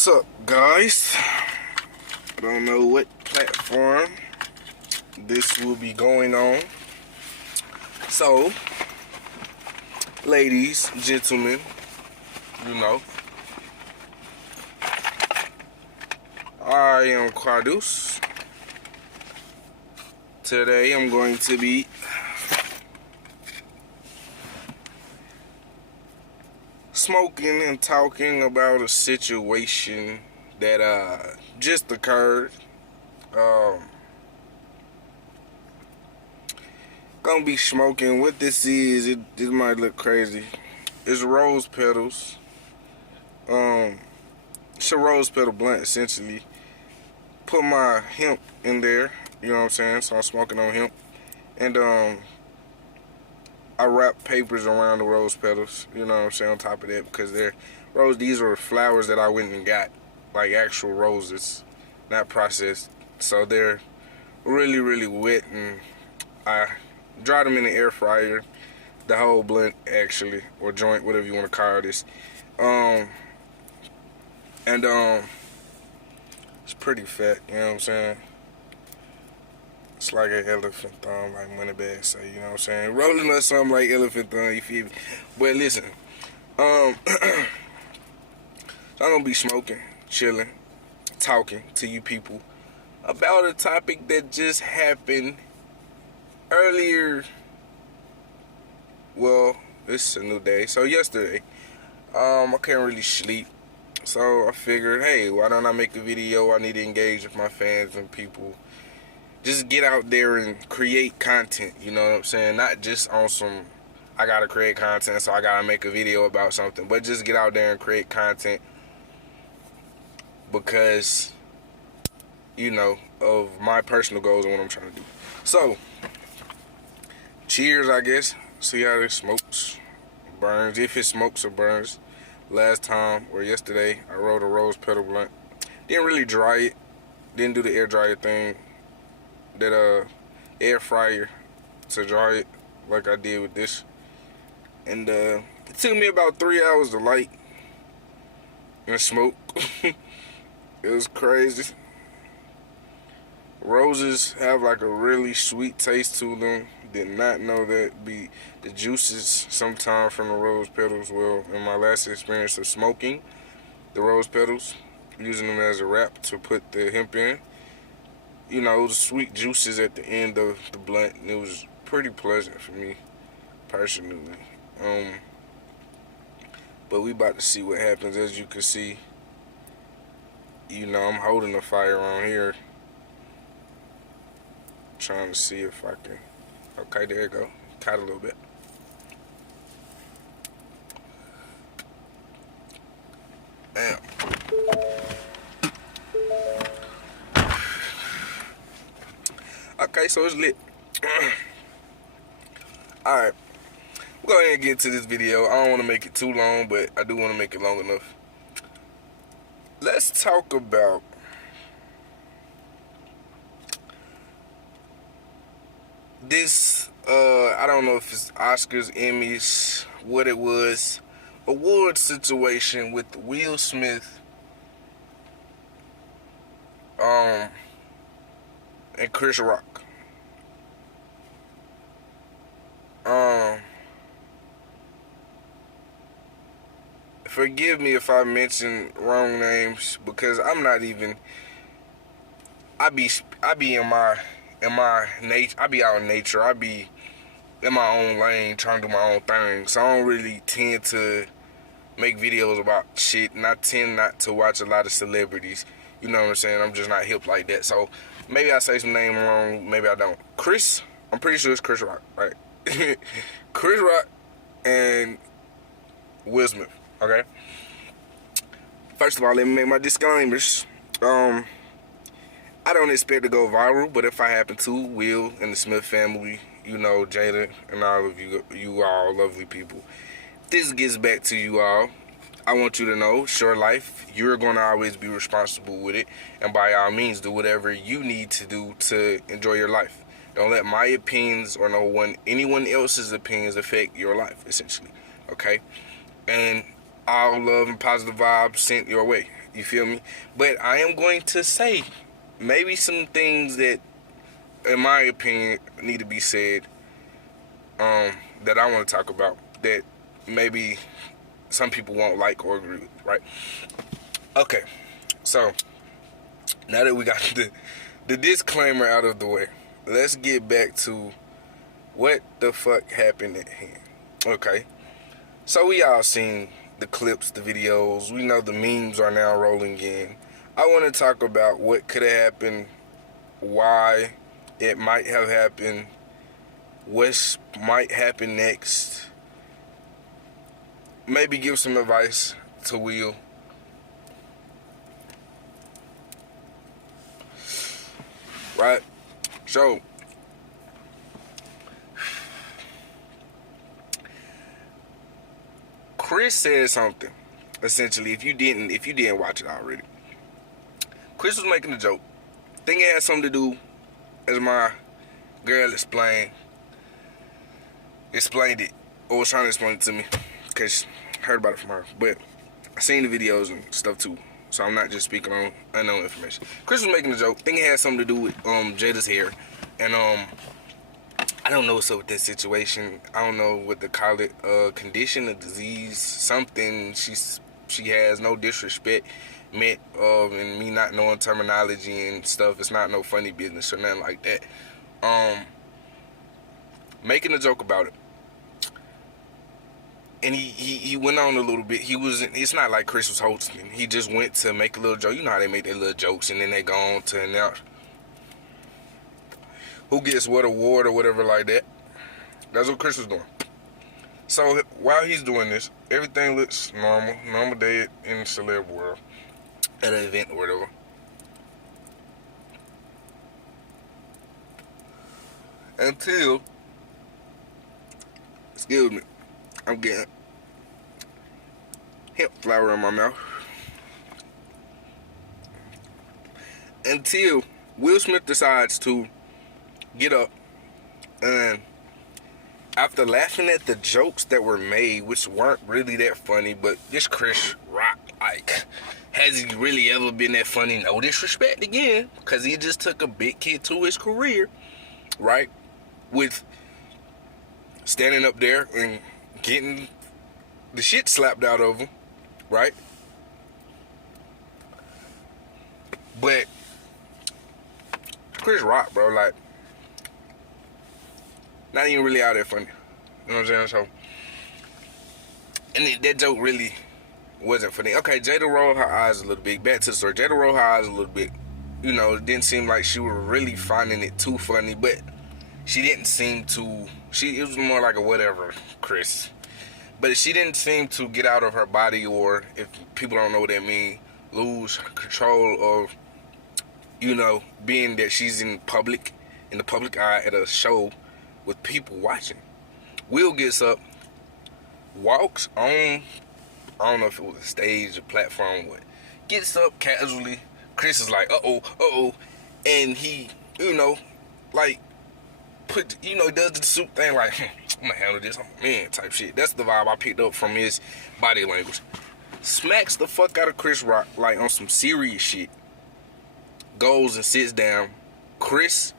What's up, guys? I don't know what platform this will be going on. So, ladies, gentlemen, you know, I am Quadus. Today I'm going to be smoking and talking about a situation that just occurred. Gonna be smoking. What this is, it might look crazy. It's rose petals. It's a rose petal blunt essentially. Put my hemp in there, you know what I'm saying? So I'm smoking on hemp. And I wrap papers around the rose petals, you know what I'm saying, on top of that, because these are flowers that I went and got, like actual roses, not processed. So they're really, really wet, and I dried them in the air fryer, the whole blunt actually, or joint, whatever you want to call this. It's pretty fat, you know what I'm saying? It's like an elephant thumb, like Moneybag say, you know what I'm saying? Rolling up something like elephant thumb, you feel me? But listen, so I'm gonna be smoking, chilling, talking to you people about a topic that just happened earlier. Well, it's a new day, so yesterday. I can't really sleep, so I figured, hey, why don't I make a video? I need to engage with my fans and people. Just get out there and create content, you know what I'm saying? Not just on some, I gotta create content, so I gotta make a video about something, but just get out there and create content because, you know, of my personal goals and what I'm trying to do. So, cheers, I guess. See how this smokes, burns, if it smokes or burns. Last time, or yesterday, I rolled a rose petal blunt. Didn't really dry it, didn't do the air dryer thing. That air fryer to dry it like I did with this, and it took me about 3 hours to light and smoke. It was crazy. Roses have like a really sweet taste to them. Did not know that be the juices sometimes from the rose petals. Well, in my last experience of smoking the rose petals, using them as a wrap to put the hemp in, you know, the sweet juices at the end of the blunt, and it was pretty pleasant for me, personally. But we about to see what happens. As you can see, you know, I'm holding the fire on here, trying to see if I can, okay, there you go, caught a little bit. Damn. Okay, so it's lit. Alright, we'll go ahead and get to this video. I don't want to make it too long, but I do want to make it long enough. Let's talk about this, I don't know if it's Oscars, Emmys, what it was, award situation with Will Smith and Chris Rock. Forgive me if I mention wrong names, because I'm not even, I be in my nature, I be out in nature, I be in my own lane trying to do my own thing, so I don't really tend to make videos about shit, and I tend not to watch a lot of celebrities, you know what I'm saying? I'm just not hip like that, so maybe I say some name wrong, maybe I don't. Chris, I'm pretty sure it's Chris Rock, right? Chris Rock and Will Smith, okay? First of all, let me make my disclaimers. I don't expect to go viral, but if I happen to, Will and the Smith family, you know, Jada and all of you all lovely people, this gets back to you all. I want you to know, sure life, you're going to always be responsible with it, and by all means, do whatever you need to do to enjoy your life. Don't let my opinions or anyone else's opinions affect your life, essentially, okay? And all love and positive vibes sent your way. You feel me? But I am going to say maybe some things that, in my opinion, need to be said, that I want to talk about, that maybe some people won't like or agree with, right? Okay, so now that we got the disclaimer out of the way, let's get back to what the fuck happened at hand. Okay, so we all seen the clips, the videos. We know the memes are now rolling in. I want to talk about what could have happened, why it might have happened, what might happen next. Maybe give some advice to Will. Right? So, Chris said something. Essentially, if you didn't watch it already, Chris was making a joke. I think it had something to do, as my girl explained it, or was trying to explain it to me, because I heard about it from her. But I seen the videos and stuff too, so I'm not just speaking on unknown information. Chris was making a joke. I think it had something to do with Jada's hair, and I don't know what's up with this situation. I don't know what to call it, condition, a disease, something she has. No disrespect meant and me not knowing terminology and stuff. It's not no funny business or nothing like that. Making a joke about it. And he went on a little bit. It's not like Chris was hosting. He just went to make a little joke. You know how they make their little jokes and then they go on to announce who gets what award or whatever like that. That's what Chris was doing. So while he's doing this, everything looks normal. Normal day in the celeb world. At an event or whatever. Until, excuse me, I'm getting hemp flower in my mouth. Until Will Smith decides to get up and, after laughing at the jokes that were made, which weren't really that funny, but this Chris Rock, like, has he really ever been that funny? No disrespect again, because he just took a big hit to his career, right? With standing up there and getting the shit slapped out of him, right? But Chris Rock, bro, like, not even really out there funny. You know what I'm saying? So, and that joke really wasn't funny. Okay, Jada rolled her eyes a little bit. Back to the story. Jada rolled her eyes a little bit. You know, it didn't seem like she was really finding it too funny, but she didn't seem to. It was more like a whatever, Chris. But she didn't seem to get out of her body, or, if people don't know what that means, lose control of, you know, being that she's in the public eye at a show with people watching. Will gets up, walks on, I don't know if it was a stage or platform, what, gets up casually. Chris is like, uh-oh, and he, you know, like, does the suit thing like, I'm gonna handle this, I'm a man type shit. That's the vibe I picked up from his body language. Smacks the fuck out of Chris Rock, like, on some serious shit. Goes and sits down. Chris,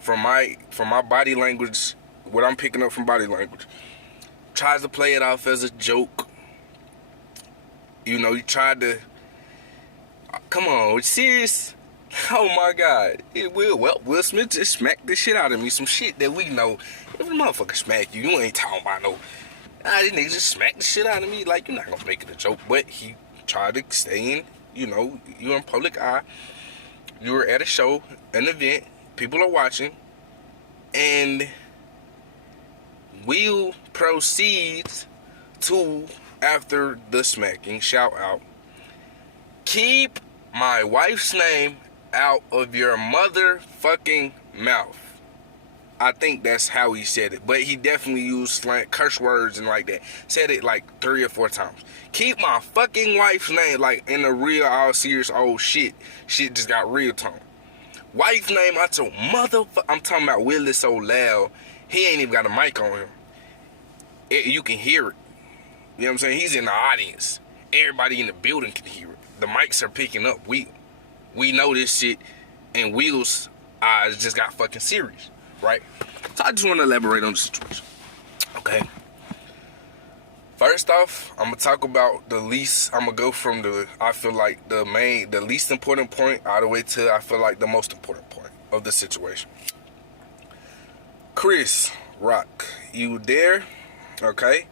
from my body language, what I'm picking up from body language, tries to play it off as a joke. You know, he tried to, come on, serious? Oh my God. Will Smith just smacked the shit out of me. Some shit that we know. If a motherfucker smack you, you ain't talking about no, this nigga just smacked the shit out of me. Like, you're not gonna make it a joke. But he tried to stay in, you know, you're in public eye. You're at a show, an event, people are watching, and Will proceeds to, after the smacking, shout out, "Keep my wife's name out of your motherfucking mouth." I think that's how he said it, but he definitely used slang, curse words and like that. Said it like 3 or 4 times. Keep my fucking wife's name, like, in a real, all serious old shit. Shit just got real tone. Wife's name out your motherfucker. I'm talking about Will is so loud, he ain't even got a mic on him. You can hear it. You know what I'm saying? He's in the audience. Everybody in the building can hear it. the mics are picking up. We know this shit, and Will's eyes just got fucking serious, right? So I just want to elaborate on the situation. Okay. First off, I'm gonna talk about the least. I'm gonna go from I feel like the least important point all the way to I feel like the most important point of the situation. Chris Rock, you there? Okay,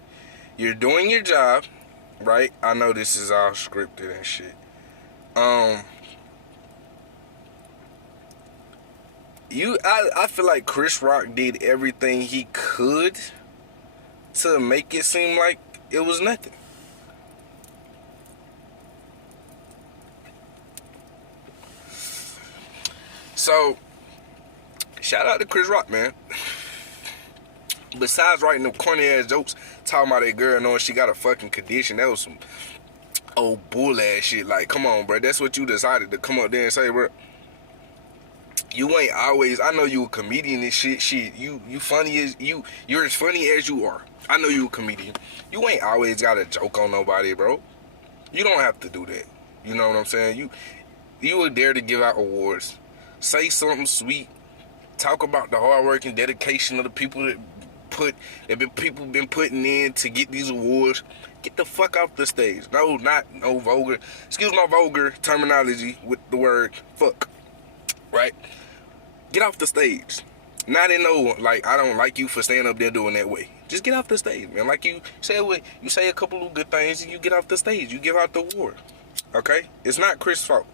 you're doing your job, right? I know this is all scripted and shit. I feel like Chris Rock did everything he could to make it seem like it was nothing. So, shout out to Chris Rock, man. Besides writing them corny ass jokes, talking about that girl knowing she got a fucking condition, that was some old bull ass shit. Like, come on, bro. That's what you decided to come up there and say, bro. You ain't always. I know you a comedian and shit. You funny as you're as funny as you are. I know you a comedian. You ain't always got a joke on nobody, bro. You don't have to do that. You know what I'm saying? You were there to give out awards. Say something sweet. Talk about the hard work and dedication of the people that people been putting in to get these awards. Get the fuck off the stage. No vulgar. Excuse my vulgar terminology with the word fuck. Right? Get off the stage. Now they know, like, I don't like you for standing up there doing that way. Just get off the stage, man. Like you say a couple of good things and you get off the stage. You give out the award. Okay? It's not Chris' fault.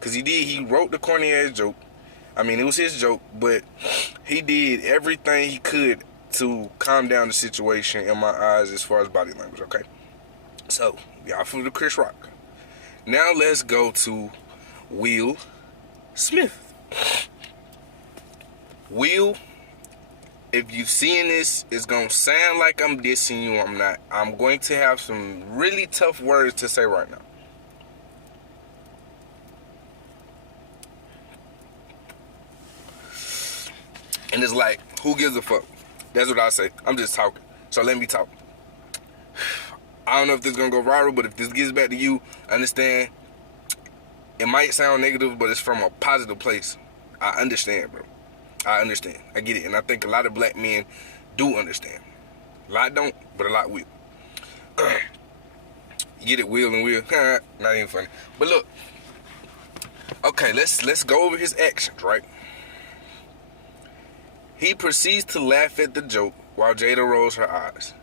Because he wrote the corny ass joke. I mean, it was his joke, but he did everything he could to calm down the situation in my eyes as far as body language, okay? So, y'all from the Chris Rock. Now let's go to Will Smith. Will, if you've seen this, it's gonna sound like I'm dissing you. I'm not. I'm going to have some really tough words to say right now. And it's like, who gives a fuck? That's what I say. I'm just talking. So let me talk. I don't know if this is gonna go viral, but if this gets back to you, understand. It might sound negative, but it's from a positive place. I understand, bro. I understand. I get it. And I think a lot of black men do understand. A lot don't, but a lot will. You get it, will and will. Not even funny. But look. Okay, let's go over his actions, right? He proceeds to laugh at the joke while Jada rolls her eyes.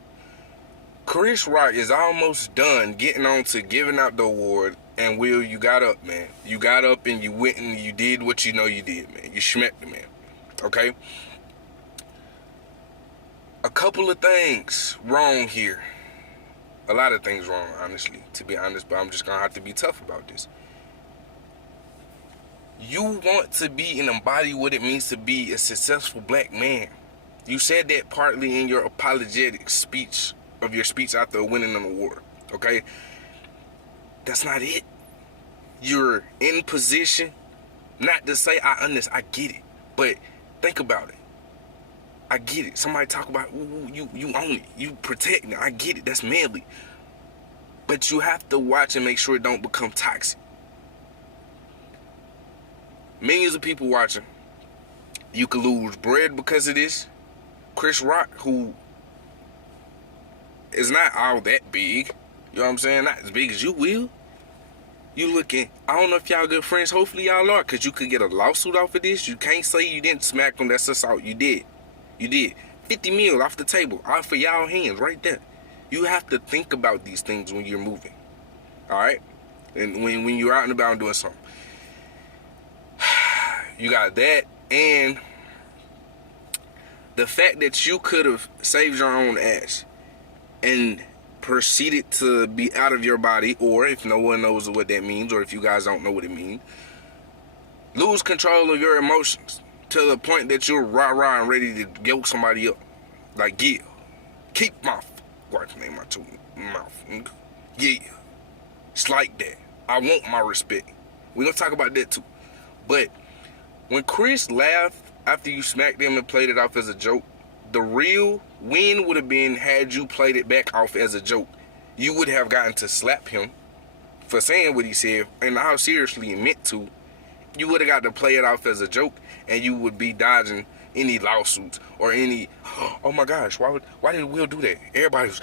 Chris Rock is almost done getting on to giving out the award, and Will, you got up, man. You got up and you went and you did what you know you did, man. You smacked the man, okay? A couple of things wrong here. A lot of things wrong, honestly, to be honest, but I'm just going to have to be tough about this. You want to be and embody what it means to be a successful black man. You said that partly in your apologetic speech of your speech after winning an award, okay? That's not it. You're in position, not to say I get it, but think about it. I get it. Somebody talk about, ooh, you own it. You protect it. I get it. That's manly. But you have to watch and make sure it don't become toxic. Millions of people watching. You could lose bread because of this. Chris Rock, who is not all that big, you know what I'm saying? Not as big as you will. You looking, I don't know if y'all good friends. Hopefully y'all are, because you could get a lawsuit off of this. You can't say you didn't smack him. That's assault. You did. You did. 50 mil off the table. Off of y'all hands right there. You have to think about these things when you're moving. All right? And when you're out and about and doing something. You got that, and the fact that you could have saved your own ass and proceeded to be out of your body, or if no one knows what that means, or if you guys don't know what it means, lose control of your emotions to the point that you're rah-rah and ready to yoke somebody up. Like, yeah, keep my wife's name out your mouth. Yeah, it's like that. I want my respect. We're going to talk about that too. But when Chris laughed after you smacked him and played it off as a joke, the real win would have been had you played it back off as a joke. You would have gotten to slap him for saying what he said and how seriously he meant to, you would have got to play it off as a joke, and you would be dodging any lawsuits or any, oh my gosh, why did Will do that? Everybody's,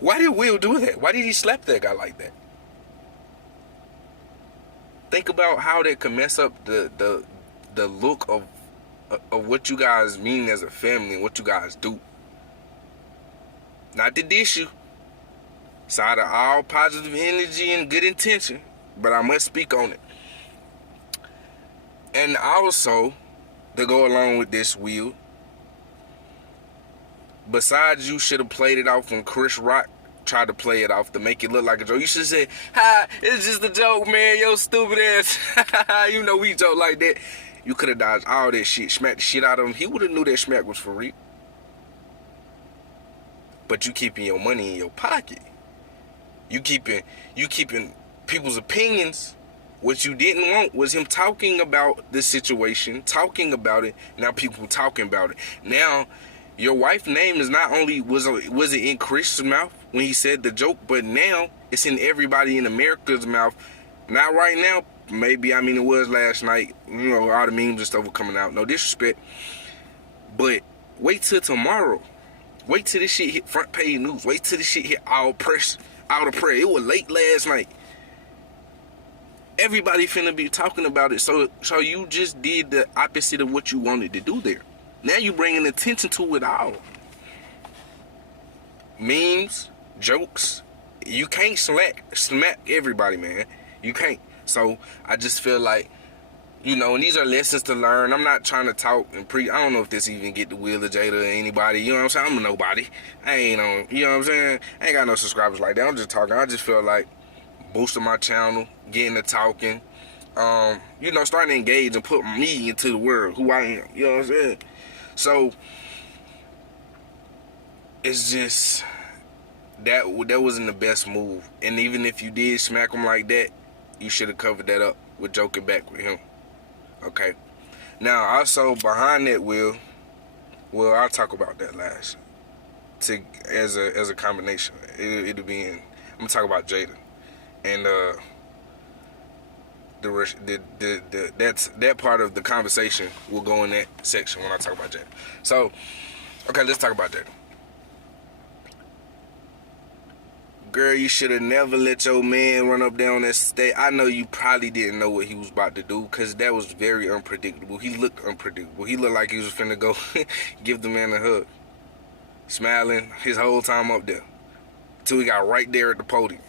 why did Will do that? Why did he slap that guy like that? Think about how that could mess up the look of what you guys mean as a family and what you guys do. Not to dish you. It's out of all positive energy and good intention, but I must speak on it. And also, to go along with this, Will, besides you should have played it off when Chris Rock tried to play it off to make it look like a joke. You should say, "Hi, it's just a joke, man. Yo, stupid ass." You know we joke like that. You could have dodged all that shit, smacked the shit out of him. He would have knew that smack was for real. But you keeping your money in your pocket. You keeping people's opinions. What you didn't want was him talking about the situation, talking about it. Now people talking about it. Now your wife's name is not only was it in Chris's mouth when he said the joke, but now it's in everybody in America's mouth. Not right now, maybe. I mean, it was last night. You know, all the memes and stuff were coming out. No disrespect, but wait till tomorrow. Wait till this shit hit front page news. Wait till this shit hit all press, out of press. It was late last night. Everybody finna be talking about it. So you just did the opposite of what you wanted to do there. Now you bringing attention to it all. Memes, jokes. You can't smack everybody, man. You can't. So I just feel like, you know, and these are lessons to learn. I'm not trying to talk and I don't know if this even get the Will or Jada or anybody. You know what I'm saying? I'm a nobody. I ain't on, you know what I'm saying? I ain't got no subscribers like that. I'm just talking. I just feel like boosting my channel, getting to talking, you know, starting to engage and put me into the world, who I am. You know what I'm saying? So it's just that wasn't the best move. And even if you did smack him like that, you should have covered that up with joking back with him. Okay. Now also behind that, Will, I'll talk about that last. As a combination, it'll be in. I'm gonna talk about Jada, and that part of the conversation will go in that section when I talk about Jada. So, okay, let's talk about Jada. Girl, you should have never let your man run up there on that stage. I know you probably didn't know what he was about to do, because that was very unpredictable. He looked unpredictable. He looked like he was finna go give the man a hug. Smiling his whole time up there. Till he got right there at the podium.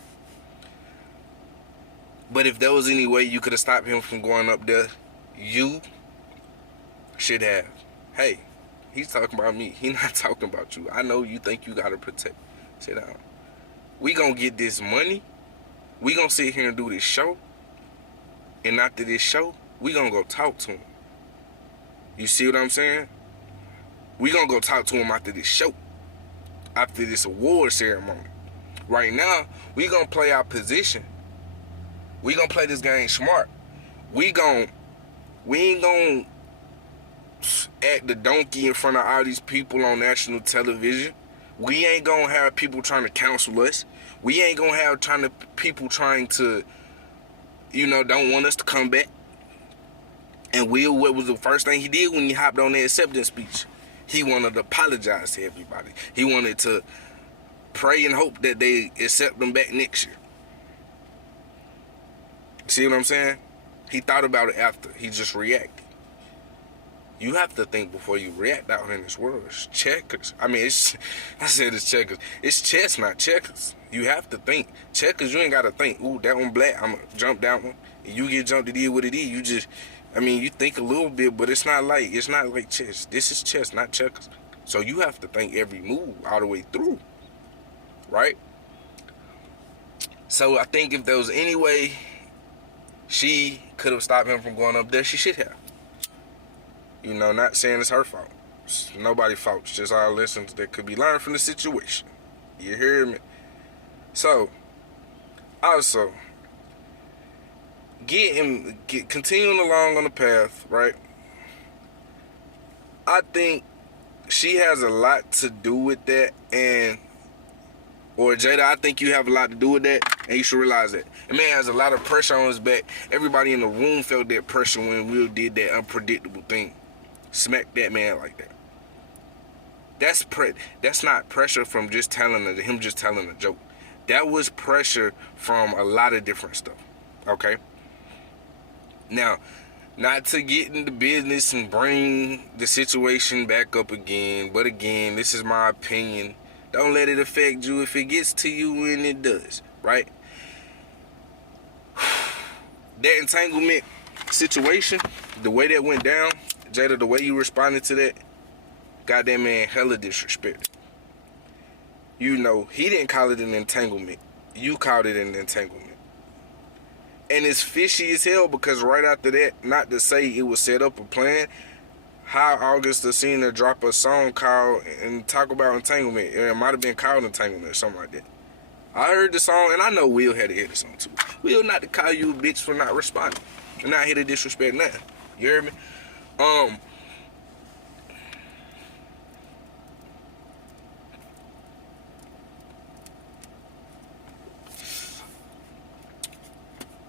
But if there was any way you could have stopped him from going up there, you should have. Hey, he's talking about me. He's not talking about you. I know you think you gotta protect. Sit down. We gonna get this money. We gonna sit here and do this show. And after this show, we gonna go talk to him. You see what I'm saying? We gonna go talk to him after this show. After this award ceremony. Right now, we gonna play our position. We gonna play this game smart. We ain't gonna act the donkey in front of all these people on national television. We ain't gonna have people trying to counsel us. We ain't gonna have people trying to, you know, don't want us to come back. And Will, what was the first thing he did when he hopped on the acceptance speech? He wanted to apologize to everybody. He wanted to pray and hope that they accept him back next year. See what I'm saying? He thought about it after. He just reacted. You have to think before you react out in this world. It's checkers. I mean, I said it's checkers. It's chess, not checkers. You have to think. Checkers, you ain't got to think. Ooh, that one black. I'm going to jump that one. You get jumped, it is what it is. You just, I mean, you think a little bit, but it's not like chess. This is chess, not checkers. So you have to think every move all the way through. Right? So I think if there was any way she could have stopped him from going up there, she should have. You know, not saying it's her fault. It's nobody's fault. It's just our lessons that could be learned from the situation. You hear me? So, also, continuing along on the path, right? I think she has a lot to do with that, and Or Jada, I think you have a lot to do with that, and you should realize that. The man has a lot of pressure on his back. Everybody in the room felt that pressure when Will did that unpredictable thing. Smack that man like that. That's not pressure from him just telling a joke. That was pressure from a lot of different stuff. Okay? Now, not to get into business and bring the situation back up again, but again, this is my opinion. Don't let it affect you if it gets to you, and it does, right? That entanglement situation, the way that went down, Jada, the way you responded to that, got that man hella disrespect. You know, he didn't call it an entanglement. You called it an entanglement. And it's fishy as hell because right after that, not to say it was set up or planned, how August Alsina drop a song called and talk about entanglement. It might have been called entanglement or something like that. I heard the song, and I know Will had to hear the song too. Will, not to call you a bitch for not responding. I'm not here to disrespect nothing. You heard me?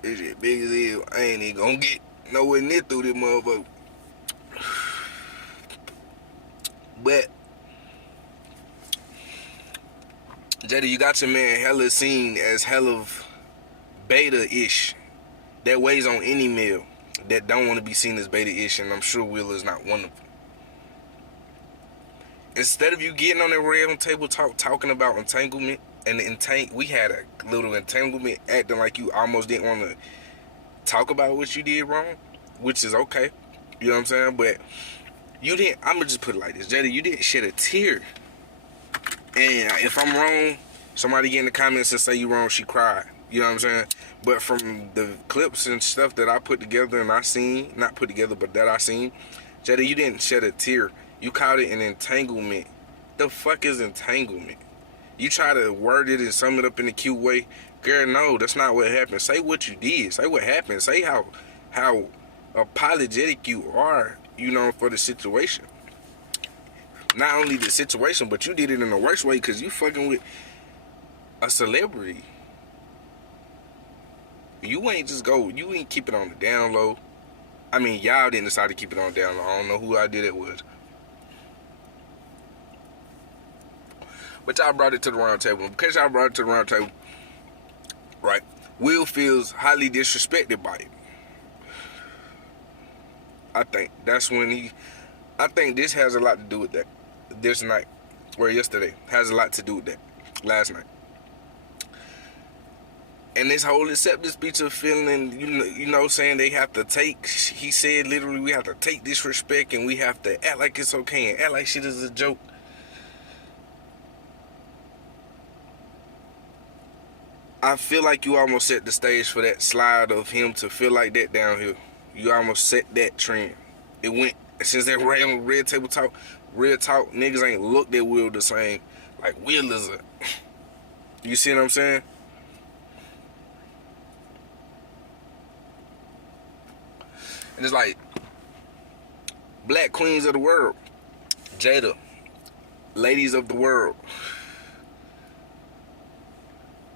This shit big as hell. I ain't even gonna get nowhere near through this motherfucker. But Jada, you got your man hella seen as hell of beta-ish. That weighs on any male that don't want to be seen as beta-ish, and I'm sure Will is not one of them. Instead of you getting on that round table talking about entanglement, and we had a little entanglement, acting like you almost didn't want to talk about what you did wrong, which is okay. You know what I'm saying? But you didn't. I'm gonna just put it like this, Jada. You didn't shed a tear. And if I'm wrong, somebody get in the comments and say you wrong. She cried. You know what I'm saying? But from the clips and stuff that I put together and I seen, not put together, but that I seen, Jada, you didn't shed a tear. You called it an entanglement. The fuck is entanglement? You try to word it and sum it up in a cute way. Girl, no, that's not what happened. Say what you did. Say what happened. Say how apologetic you are, you know, for the situation. Not only the situation, but you did it in the worst way because you fucking with a celebrity. You ain't keep it on the down low. I mean, y'all didn't decide to keep it on the down low. I don't know who I did it was. But y'all brought it to the round table. Because y'all brought it to the round table, right, Will feels highly disrespected by it. I think that's when I think this has a lot to do with that. This night, or yesterday, has a lot to do with that. Last night. And this whole acceptance speech of feeling, you know, saying they have to take, he said literally, we have to take disrespect and we have to act like it's okay and act like shit is a joke. I feel like you almost set the stage for that slide of him to feel like that down here. You almost set that trend. It went, since that red table talk, real talk, niggas ain't looked at Will the same. Like, Will is a, you see what I'm saying? And it's like, black queens of the world, Jada, ladies of the world,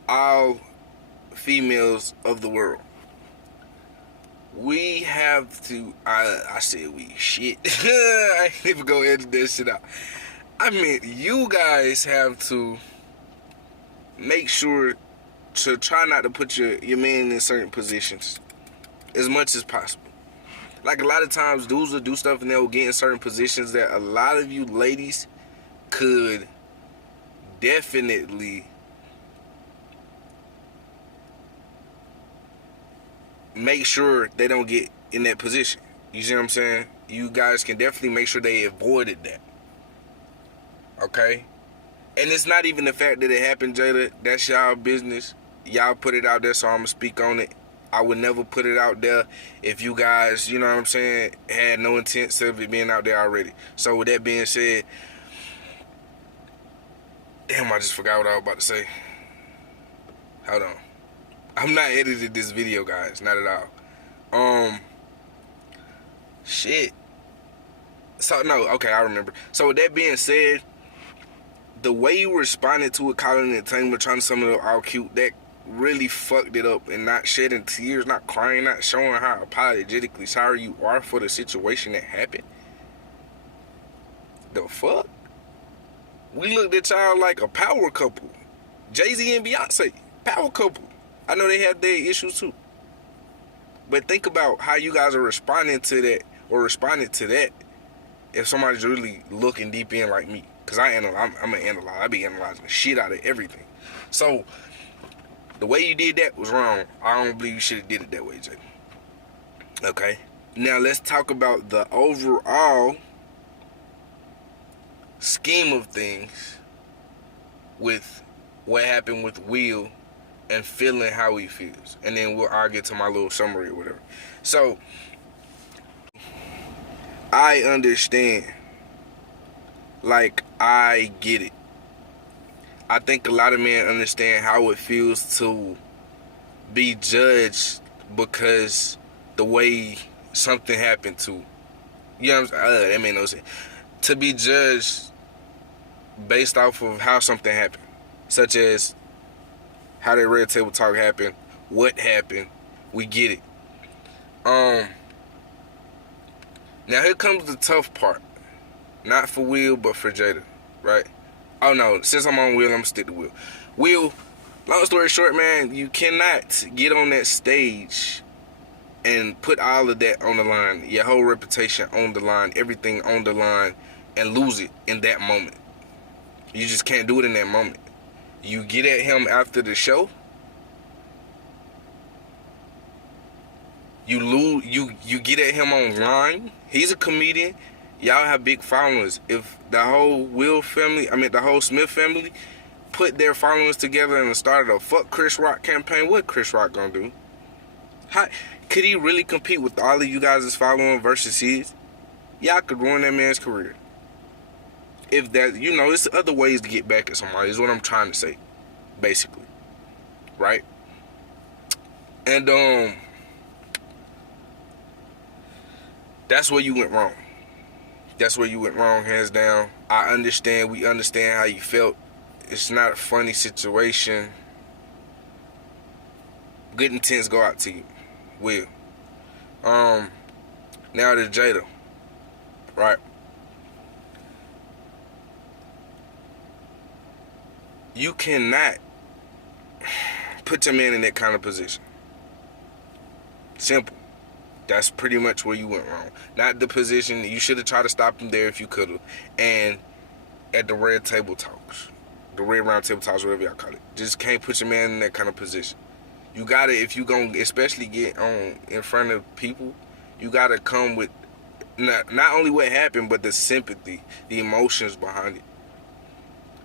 all females of the world. We have to, I said we, shit. I ain't even gonna edit that shit out. I mean, you guys have to make sure to try not to put your man in certain positions as much as possible. Like, a lot of times dudes will do stuff and they'll get in certain positions that a lot of you ladies could definitely make sure they don't get in that position. You see what I'm saying? You guys can definitely make sure they avoided that. Okay? And it's not even the fact that it happened, Jada. That's y'all business. Y'all put it out there, so I'm going to speak on it. I would never put it out there if you guys, you know what I'm saying, had no intent of it being out there already. So with that being said, damn, I just forgot what I was about to say. Hold on. I'm not editing this video, guys. Not at all. Shit. So, no, okay, I remember. So, with that being said, the way you responded to it, calling it entertainment, trying to sum it up all cute, that really fucked it up. And not shedding tears, not crying, not showing how apologetically sorry you are for the situation that happened. The fuck? We looked at y'all like a power couple. Jay-Z and Beyonce, power couple. I know they have their issues too. But think about how you guys are responding to that, or responding to that, if somebody's really looking deep in like me. Because I'm an analyzer. I be analyzing the shit out of everything. So, the way you did that was wrong. I don't believe you should have did it that way, Jay. Okay? Now, let's talk about the overall scheme of things with what happened with Will and feeling how he feels. And then I'll get to my little summary or whatever. So, I understand. Like, I get it. I think a lot of men understand how it feels to be judged because the way something happened to. You know what I'm saying? That made no sense. To be judged based off of how something happened. Such as how that red table talk happened, what happened. We get it. Now here comes the tough part. Not for Will, but for Jada, right? Oh no, since I'm on Will, I'm gonna stick to Will. Will, long story short, man, you cannot get on that stage and put all of that on the line, your whole reputation on the line, everything on the line, and lose it in that moment. You just can't do it in that moment. You get at him after the show, you get at him online. He's a comedian. Y'all have big followers. If the whole the whole Smith family put their followers together and started a fuck Chris Rock campaign, what Chris Rock gonna do? How could he really compete with all of you guys' following versus his? Y'all could ruin that man's career. If that, it's other ways to get back at somebody, is what I'm trying to say, basically. Right? And, that's where you went wrong. That's where you went wrong, hands down. I understand, we understand how you felt. It's not a funny situation. Good intents go out to you. Will. Now to Jada. Right? You cannot put your man in that kind of position. Simple. That's pretty much where you went wrong. Not the position. You should have tried to stop him there if you could have. And at the red table talks. The red round table talks, whatever y'all call it. Just can't put your man in that kind of position. You gotta, if you gonna especially get on in front of people, you gotta come with not only what happened, but the sympathy, the emotions behind it.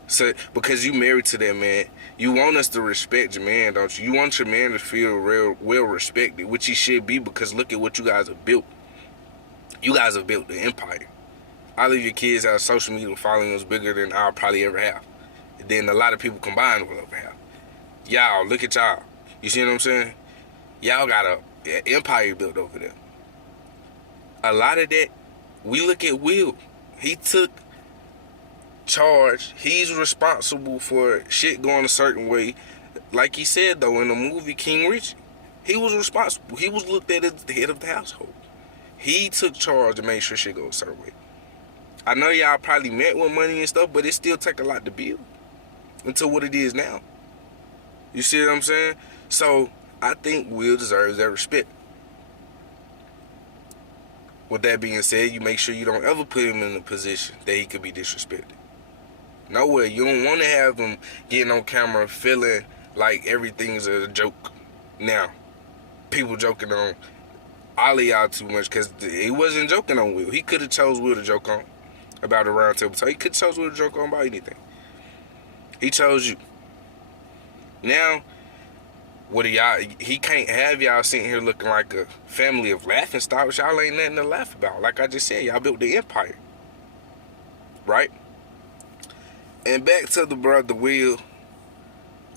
So, because you married to that man, you want us to respect your man, don't you? You want your man to feel real well respected, which he should be, because look at what you guys have built. You guys have built the empire. All of your kids have social media followings bigger than I'll probably ever have. Then a lot of people combined will ever have. Y'all, look at y'all. You see what I'm saying? Y'all got an empire built over there. A lot of that, we look at Will. He took charge. He's responsible for shit going a certain way. Like he said, though, in the movie King Richie, he was responsible. He was looked at as the head of the household. He took charge and made sure shit goes a certain way. I know y'all probably met with money and stuff, but it still take a lot to build into what it is now. You see what I'm saying? So, I think Will deserves that respect. With that being said, you make sure you don't ever put him in a position that he could be disrespected. Nowhere. You don't want to have him getting on camera feeling like everything's a joke. Now, people joking on all of y'all too much, because he wasn't joking on Will. He could have chose Will to joke on about the round table. So he could have chose Will to joke on about anything. He chose you. Now, what are y'all? He can't have y'all sitting here looking like a family of laughing stocks. Y'all ain't nothing to laugh about. Like I just said, y'all built the empire. Right? And back to the brother Will.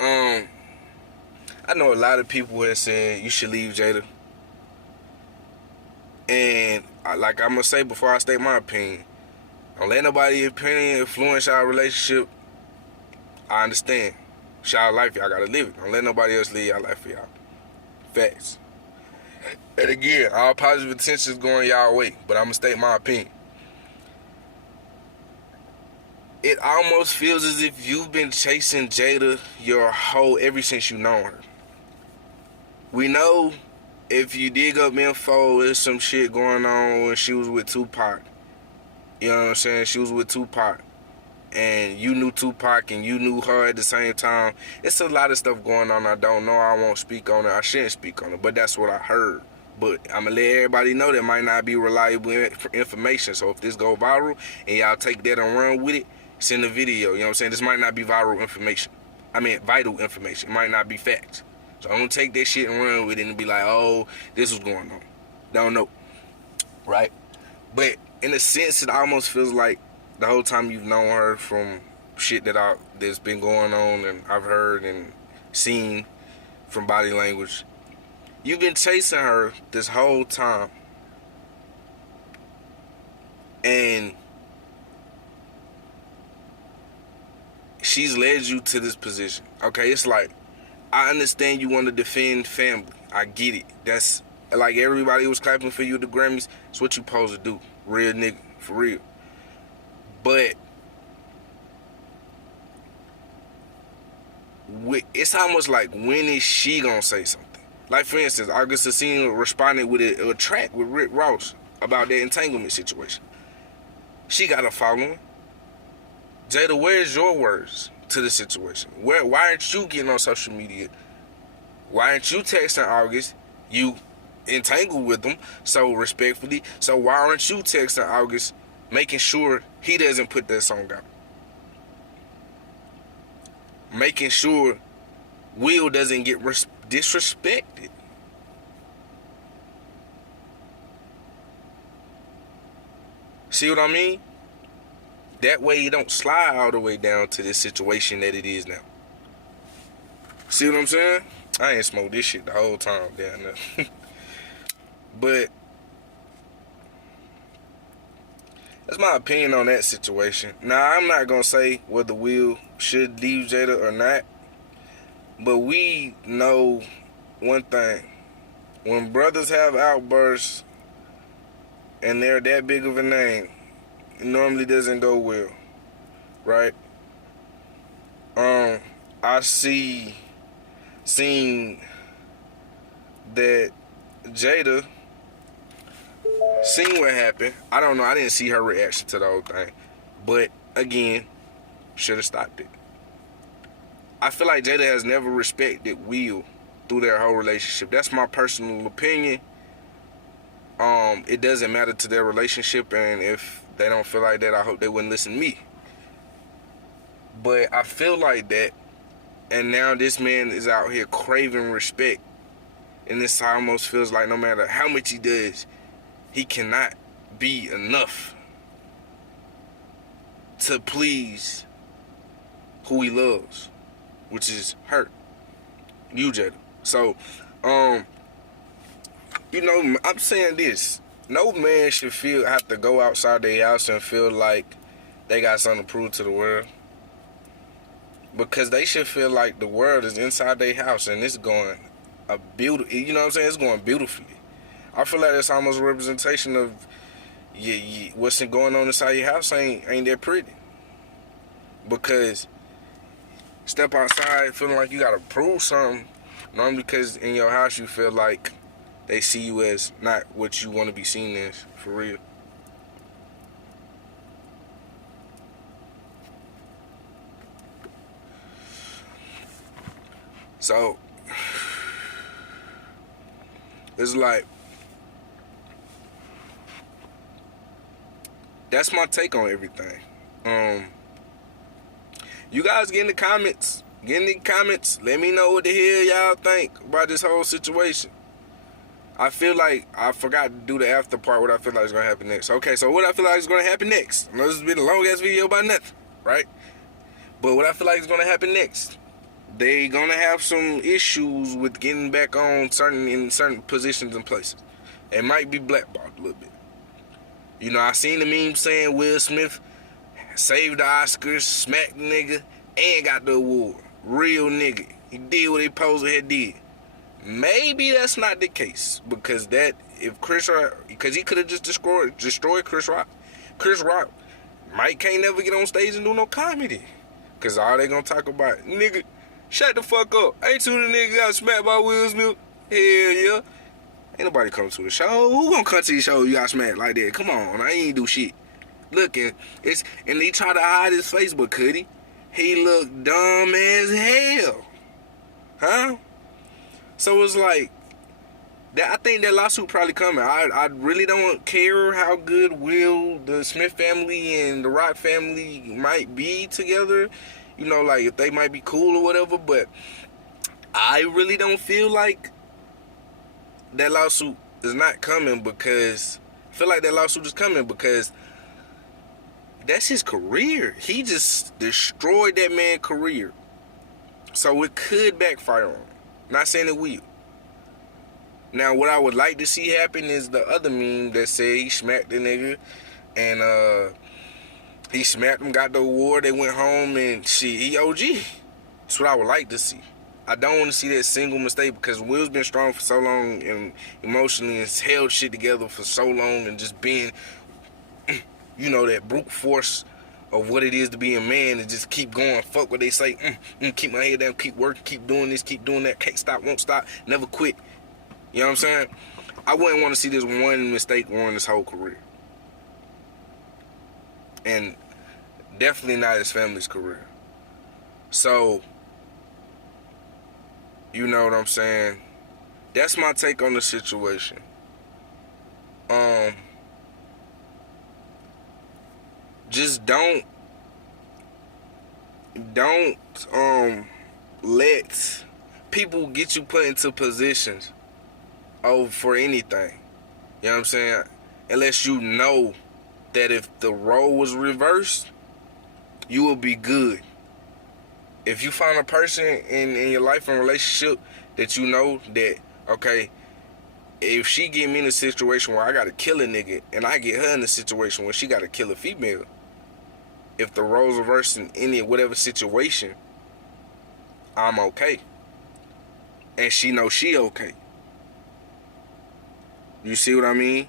I know a lot of people have said you should leave Jada. And like I'm going to say before I state my opinion, don't let nobody's opinion influence our relationship. I understand. It's y'all life, y'all gotta live it. Don't let nobody else live y'all life for y'all. Facts. And again, all positive intentions going y'all way, but I'm gonna state my opinion. It almost feels as if you've been chasing Jada ever since you known her. We know if you dig up info, there's some shit going on when she was with Tupac. You know what I'm saying? She was with Tupac. And you knew Tupac and you knew her at the same time. It's a lot of stuff going on I don't know. I won't speak on it. I shouldn't speak on it. But that's what I heard. But I'm going to let everybody know that might not be reliable information. So if this go viral and y'all take that and run with it, send a video. You know what I'm saying? This might not be vital information. It might not be facts. So I'm going to take that shit and run with it and be like, oh, this was going on. Don't know. Right? But in a sense, it almost feels like the whole time you've known her from shit that's been going on and I've heard and seen from body language, you've been chasing her this whole time. And she's led you to this position. Okay, it's like, I understand you want to defend family. I get it. That's like everybody was clapping for you at the Grammys. It's what you supposed to do. Real nigga, for real. But it's almost like, when is she gonna say something? Like, for instance, August Alsina responded with a track with Rick Ross about that entanglement situation. She got a following. Jada, where's your words to the situation? Why aren't you getting on social media? Why aren't you texting August? You entangled with him, so respectfully. So why aren't you texting August, making sure he doesn't put that song out? Making sure Will doesn't get disrespected. See what I mean? That way you don't slide all the way down to this situation that it is now. See what I'm saying? I ain't smoked this shit the whole time down there. But that's my opinion on that situation. Now, I'm not going to say whether Will should leave Jada or not. But we know one thing. When brothers have outbursts and they're that big of a name, it normally doesn't go well. Right? I seen that Jada seen what happened. I don't know. I didn't see her reaction to the whole thing. But, again, should have stopped it. I feel like Jada has never respected Will through their whole relationship. That's my personal opinion. It doesn't matter to their relationship, and if they don't feel like that, I hope they wouldn't listen to me. But I feel like that, and now this man is out here craving respect, and this almost feels like no matter how much he does, he cannot be enough to please who he loves, which is her, you, Jada. So, I'm saying this. No man should have to go outside their house and feel like they got something to prove to the world. Because they should feel like the world is inside their house and it's going you know what I'm saying? It's going beautifully. I feel like it's almost a representation of what's going on inside your house ain't that pretty. Because step outside feeling like you gotta prove something, normally because in your house you feel like they see you as not what you want to be seen as, for real. So, it's like, that's my take on everything. You guys get in the comments. Let me know what the hell y'all think about this whole situation. I feel like I forgot to do the after part, what I feel like is going to happen next. Okay, so what I feel like is going to happen next. I know this has been a long-ass video about nothing, right? But what I feel like is going to happen next, they going to have some issues with getting back on in certain positions and places. They might be blackballed a little bit. You know, I seen the meme saying Will Smith saved the Oscars, smacked the nigga, and got the award. Real nigga. He did what he supposed to have did. Maybe that's not the case, because if Chris Rock, because he could have just destroyed Chris Rock. Chris Rock, Mike can't never get on stage and do no comedy, because all they gonna talk about, nigga, shut the fuck up. Ain't you the nigga got smacked by Will Smith? Hell yeah. Ain't nobody come to the show. Who gonna come to the show you got smacked like that? Come on, I ain't do shit. Look, and he tried to hide his face, but could he? He looked dumb as hell. Huh? So it's like, I think that lawsuit probably coming. I really don't care how good Will, the Smith family, and the Rock family might be together. You know, like, if they might be cool or whatever, but I really don't feel like that lawsuit is not coming, because I feel like that lawsuit is coming because that's his career. He just destroyed that man's career. So it could backfire on him. Not saying it will. Now, what I would like to see happen is the other meme that said he smacked the nigga, and he smacked him, got the award, they went home, and shit, he OG. That's what I would like to see. I don't want to see that single mistake, because Will's been strong for so long and emotionally has held shit together for so long, and just being, you know, that brute force of what it is to be a man, and just keep going, fuck what they say, keep my head down, keep working, keep doing this, keep doing that, can't stop, won't stop, never quit. You know what I'm saying? I wouldn't want to see this one mistake ruin his whole career. And definitely not his family's career. So, you know what I'm saying? That's my take on the situation. Just don't let people get you put into positions for anything. You know what I'm saying? Unless you know that if the role was reversed, you will be good. If you find a person in your life and relationship that you know that, okay, if she get me in a situation where I gotta kill a nigga, and I get her in a situation where she gotta kill a female, if the roles reverse in any whatever situation, I'm okay. And she knows she okay. You see what I mean?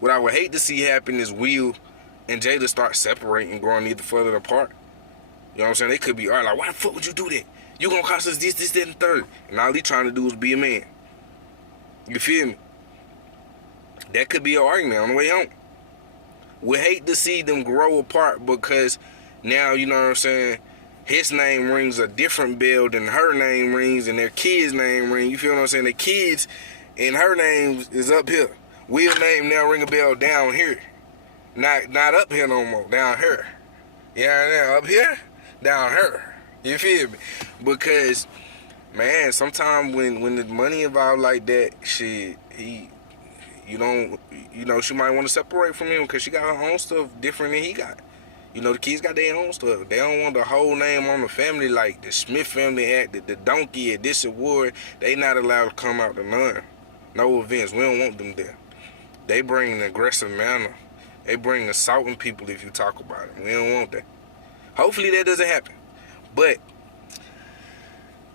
What I would hate to see happen is Will and Jada start separating, growing either further apart. You know what I'm saying? They could be arguing like, why the fuck would you do that? You gonna cost us this, that, and the third. And all he trying to do is be a man. You feel me? That could be an argument on the way home. We hate to see them grow apart, because now, you know what I'm saying, his name rings a different bell than her name rings, and their kids' name ring. You feel what I'm saying? The kids and her name is up here. Will's name now ring a bell down here. Not up here no more, down here. Yeah, up here, down here. You feel me? Because, man, sometimes when the money involved like that, shit, she might want to separate from him because she got her own stuff different than he got. You know, the kids got their own stuff. They don't want the whole name on the family, like the Smith family at the donkey at this award. They not allowed to come out to none. No events. We don't want them there. They bring an aggressive manner. They bring assaulting people if you talk about it. We don't want that. Hopefully that doesn't happen. But,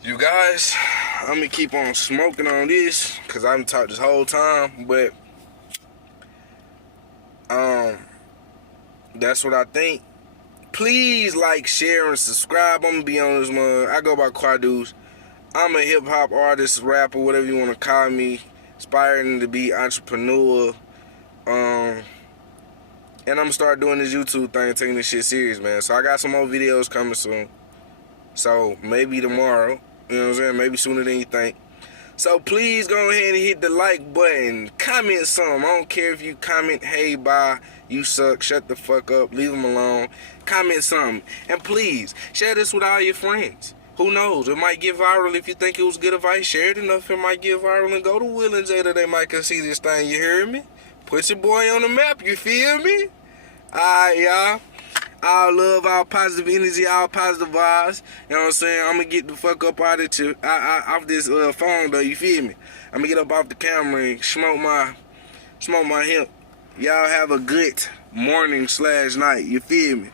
you guys, I'm going to keep on smoking on this because I haven't talked this whole time. But, that's what I think. Please like, share, and subscribe. I'm going to be on this one. I go by Quadus. I'm a hip-hop artist, rapper, whatever you want to call me. Aspiring to be entrepreneur. And I'm going to start doing this YouTube thing, taking this shit serious, man. So I got some more videos coming soon. So maybe tomorrow. You know what I'm saying? Maybe sooner than you think. So please go ahead and hit the like button. Comment something. I don't care if you comment, hey, bye, you suck, shut the fuck up, leave them alone. Comment something. And please, share this with all your friends. Who knows? It might get viral if you think it was good advice. Share it enough, it might get viral. And go to Will and Jada. They might can see this thing. You hear me? Put your boy on the map. You feel me? Alright, y'all. All love, all positive energy, all positive vibes. You know what I'm saying? I'm going to get the fuck up out of you, off this phone, though. You feel me? I'm going to get up off the camera and smoke my hemp. Y'all have a good morning/night. You feel me?